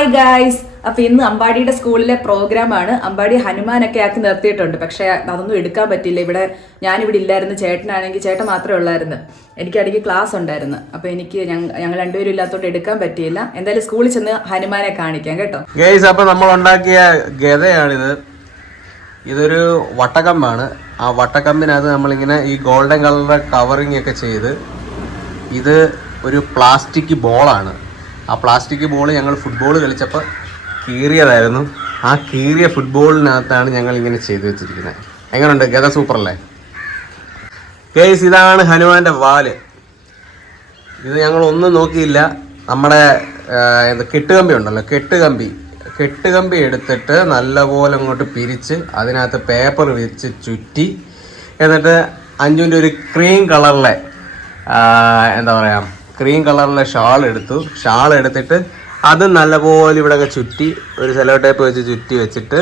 Hi guys അപ്പൊ ഇന്ന് അമ്പാടിയുടെ സ്കൂളിലെ പ്രോഗ്രാം ആണ്. അമ്പാടി ഹനുമാനൊക്കെ ആക്കി നിർത്തിയിട്ടുണ്ട്. പക്ഷെ അതൊന്നും എടുക്കാൻ പറ്റില്ല ഇവിടെ ഞാനിവിടെ ഇല്ലായിരുന്നു. ചേട്ടനാണെങ്കിൽ ചേട്ടൻ മാത്രമേ ഉള്ളായിരുന്നു. എനിക്ക് എനിക്കാണെങ്കിൽ ക്ലാസ് ഉണ്ടായിരുന്നു. അപ്പൊ എനിക്ക് ഞങ്ങ- ഞങ്ങൾ രണ്ടുപേരും ഇല്ലാത്തോണ്ട് എടുക്കാൻ പറ്റിയില്ല. എന്തായാലും സ്കൂളിൽ ചെന്ന് ഹനുമാനെ കാണിക്കാം കേട്ടോ. ഗേസ് അപ്പൊ നമ്മൾ ഉണ്ടാക്കിയ ഗതയാണിത്. ഇതൊരു വട്ടക്കമ്പാണ്. ആ വട്ടക്കമ്പിനകത്ത് നമ്മളിങ്ങനെ ഈ ഗോൾഡൻ കളറുടെ കവറിങ് ഒക്കെ ചെയ്ത് ഇത് ഒരു പ്ലാസ്റ്റിക് ബോളാണ് ആ പ്ലാസ്റ്റിക് ബോൾ ഞങ്ങൾ ഫുട്ബോൾ കളിച്ചപ്പോൾ കീറിയതായിരുന്നു. ആ കീറിയ ഫുട്ബോളിനകത്താണ് ഞങ്ങൾ ഇങ്ങനെ ചെയ്തു വെച്ചിരിക്കുന്നത്. എങ്ങനെയുണ്ട് ഗത സൂപ്പർ അല്ലേ കേസ് ഇതാണ് ഹനുമാന്റെ വാൽ. ഇത് ഞങ്ങൾ ഒന്നും നോക്കിയില്ല. നമ്മുടെ കെട്ടുകമ്പി ഉണ്ടല്ലോ കെട്ടുകമ്പി. കെട്ടുകമ്പി എടുത്തിട്ട് നല്ലപോലെ അങ്ങോട്ട് പിരിച്ച് അതിനകത്ത് പേപ്പർ വെച്ച് ചുറ്റി എന്നിട്ട് അഞ്ചുവിന്റെ ഒരു ക്രീം കളറിലെ എന്താ പറയുക ക്രീം കളറിലെ ഷാൾ എടുത്തു. ഷാൾ എടുത്തിട്ട് അത് നല്ലപോലെ ഇവിടെയൊക്കെ ചുറ്റി ഒരു സെലോ ടേപ്പ് വെച്ച് ചുറ്റി വെച്ചിട്ട്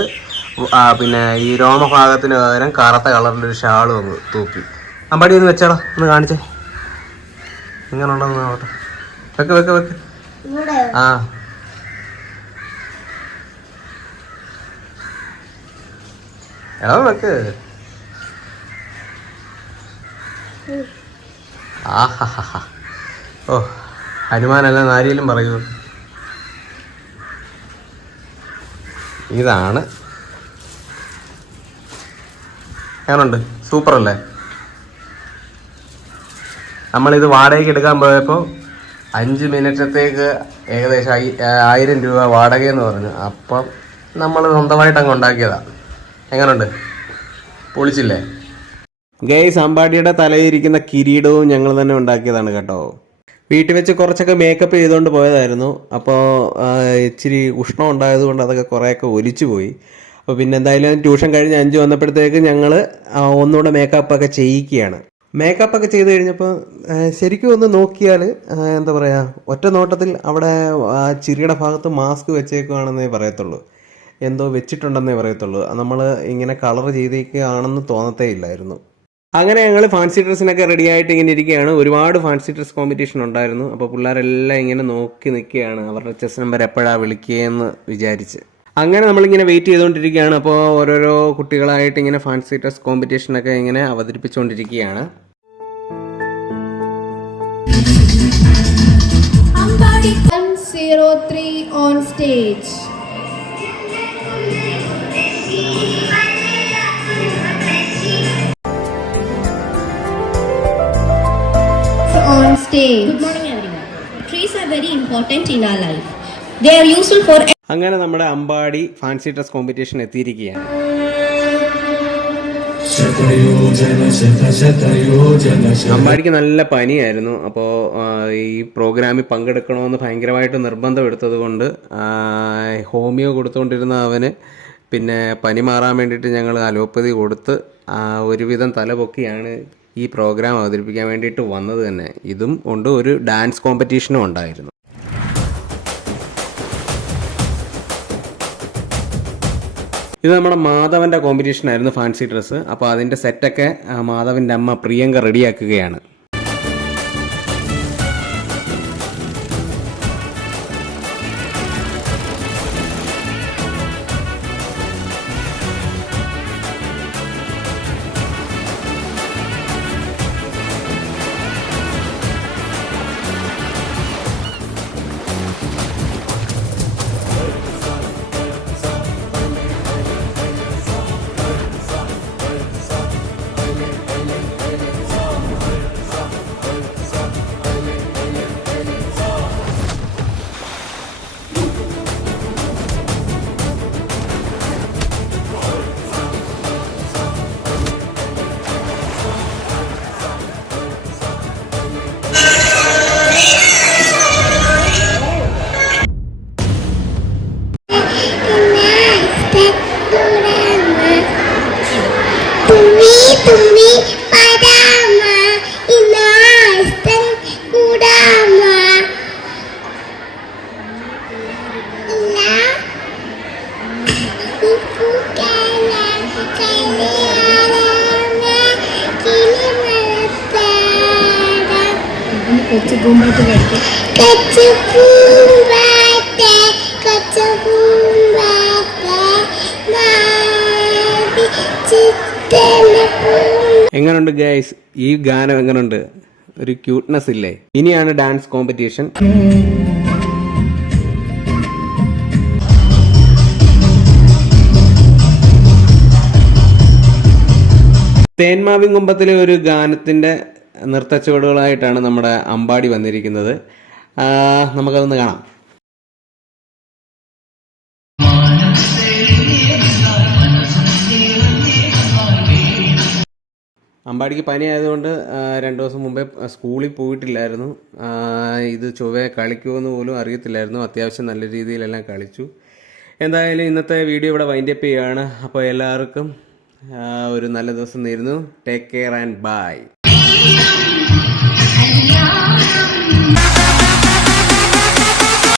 പിന്നെ ഈ രോമഭാഗത്തിന് പകരം കറുത്ത കളറിന്റെ ഒരു ഷാൾ ഒന്ന് തൂക്കി. അമ്പടി ഒന്ന് വെച്ചാടാ ഒന്ന് കാണിച്ചേ. ഇങ്ങനെ ഉണ്ടെന്ന് നോക്കട്ടെ. വെക്ക് വെക്ക് വെക്ക്. ആ. എടാ വെക്ക്. ആഹാ ഓ ഹനുമാനല്ല നാരിയിലും പറയൂ. ഇതാണ്. എങ്ങനുണ്ട്? സൂപ്പർ അല്ലേ നമ്മളിത് വാടകയ്ക്ക് എടുക്കാൻ പോയപ്പോൾ അഞ്ച് മിനിറ്റത്തേക്ക് ഏകദേശം ആയിരം രൂപ വാടകയെന്ന് പറഞ്ഞു. അപ്പം നമ്മൾ സ്വന്തമായിട്ട് അങ്ങ് ഉണ്ടാക്കിയതാണ് എങ്ങനുണ്ട്? പൊളിച്ചില്ലേ? ഗൈസ് അമ്പാടിയുടെ തലയിരിക്കുന്ന കിരീടവും ഞങ്ങൾ തന്നെ ഉണ്ടാക്കിയതാണ് കേട്ടോ. വീട്ടിൽ വെച്ച് കുറച്ചൊക്കെ മേക്കപ്പ് ചെയ്തുകൊണ്ട് പോയതായിരുന്നു. അപ്പോൾ ഇച്ചിരി ഉഷ്ണം ഉണ്ടായതുകൊണ്ട് അതൊക്കെ കുറേയൊക്കെ ഒലിച്ചു പോയി. അപ്പോൾ പിന്നെ എന്തായാലും ട്യൂഷൻ കഴിഞ്ഞ് അഞ്ച് വന്നപ്പോഴത്തേക്ക് ഞങ്ങൾ ഒന്നുകൂടെ മേക്കപ്പ് ഒക്കെ ചെയ്യിക്കുകയാണ്. മേക്കപ്പ് ഒക്കെ ചെയ്ത് കഴിഞ്ഞപ്പോൾ ശരിക്കും ഒന്ന് നോക്കിയാൽ എന്താ പറയുക ഒറ്റ നോട്ടത്തിൽ അവിടെ ചിരിയുടെ ഭാഗത്ത് മാസ്ക് വെച്ചേക്കുകയാണെന്നേ പറയത്തുള്ളൂ. എന്തോ വെച്ചിട്ടുണ്ടെന്നേ പറയത്തുള്ളൂ. നമ്മൾ ഇങ്ങനെ കളർ ചെയ്തേക്കുകയാണെന്ന് തോന്നത്തേ ഇല്ലായിരുന്നു അങ്ങനെ ഞങ്ങൾ ഫാൻസി ഡ്രസ്സിനൊക്കെ റെഡി ആയിട്ട് ഇങ്ങനെ ഇരിക്കുകയാണ്. ഒരുപാട് ഫാൻസി ഡ്രസ് കോമ്പറ്റീഷൻ ഉണ്ടായിരുന്നു. അപ്പോൾ പിള്ളേരെല്ലാം ഇങ്ങനെ നോക്കി നിൽക്കുകയാണ്. അവരുടെ ചെസ് നമ്പർ എപ്പോഴാണ് വിളിക്കുകയെന്ന് വിചാരിച്ച്. അങ്ങനെ നമ്മളിങ്ങനെ വെയിറ്റ് ചെയ്തുകൊണ്ടിരിക്കുകയാണ്. അപ്പോൾ ഓരോരോ കുട്ടികളായിട്ട് ഇങ്ങനെ ഫാൻസി ഡ്രസ് കോമ്പറ്റീഷനൊക്കെ ഇങ്ങനെ അവതരിപ്പിച്ചുകൊണ്ടിരിക്കുകയാണ്. Zero 103 on stage. Stage. Good morning, everyone. Trees are very important in our life. They are useful for അങ്ങനെ നമ്മുടെ അമ്പാടി ഫാൻസി ഡ്രസ് കോമ്പറ്റീഷൻ എത്തിയിരിക്കുകയാണ് അമ്പാടിക്ക് നല്ല പനിയായിരുന്നു അപ്പോൾ ഈ പ്രോഗ്രാമിൽ പങ്കെടുക്കണമെന്ന് ഭയങ്കരമായിട്ട് നിർബന്ധം എടുത്തത് കൊണ്ട് ഹോമിയോ കൊടുത്തുകൊണ്ടിരുന്ന അവന് പിന്നെ പനി മാറാൻ വേണ്ടിയിട്ട് ഞങ്ങൾ അലോപ്പതി കൊടുത്ത് ഒരുവിധം തല പൊക്കിയാണ് ഈ പ്രോഗ്രാം അവതരിപ്പിക്കാൻ വേണ്ടിയിട്ട് വന്നത് തന്നെ. ഇതും കൊണ്ട് ഒരു ഡാൻസ് കോമ്പറ്റീഷനും ഉണ്ടായിരുന്നു. ഇത് നമ്മുടെ മാധവന്റെ കോമ്പറ്റീഷൻ ആയിരുന്നു ഫാൻസി ഡ്രസ്സ് അപ്പോൾ അതിന്റെ സെറ്റൊക്കെ മാധവന്റെ അമ്മ പ്രിയങ്ക റെഡിയാക്കുകയാണ് to me കൊച്ചു പൂമ്പാറ്റ കഴിക്കും എങ്ങനെയുണ്ട് ഗൈസ് ഈ ഗാനം എങ്ങനുണ്ട്? ഒരു ക്യൂട്ട്നെസ് ഇല്ലേ? ഇനിയാണ് ഡാൻസ് കോമ്പറ്റീഷൻ തേന്മാവിൻ കുമ്പത്തിലെ ഒരു ഗാനത്തിന്റെ നൃത്തച്ചുവടുകളായിട്ടാണ് നമ്മുടെ അമ്പാടി വന്നിരിക്കുന്നത്. നമുക്കതൊന്ന് കാണാം. അമ്പാടിക്ക് പനി ആയതുകൊണ്ട് രണ്ടു ദിവസം മുമ്പേ സ്കൂളിൽ പോയിട്ടില്ലായിരുന്നു. ഇത് ചൊവ്വെ കളിക്കുമെന്ന് പോലും അറിയത്തില്ലായിരുന്നു. അത്യാവശ്യം നല്ല രീതിയിലെല്ലാം കളിച്ചു. എന്തായാലും ഇന്നത്തെ വീഡിയോ ഇവിടെ വൈൻഡപ്പ് ചെയ്യുകയാണ് അപ്പോൾ എല്ലാവർക്കും ഒരു നല്ല ദിവസം നേരുന്നു. ടേക്ക് കെയർ ആൻഡ് ബൈ ും Yeah.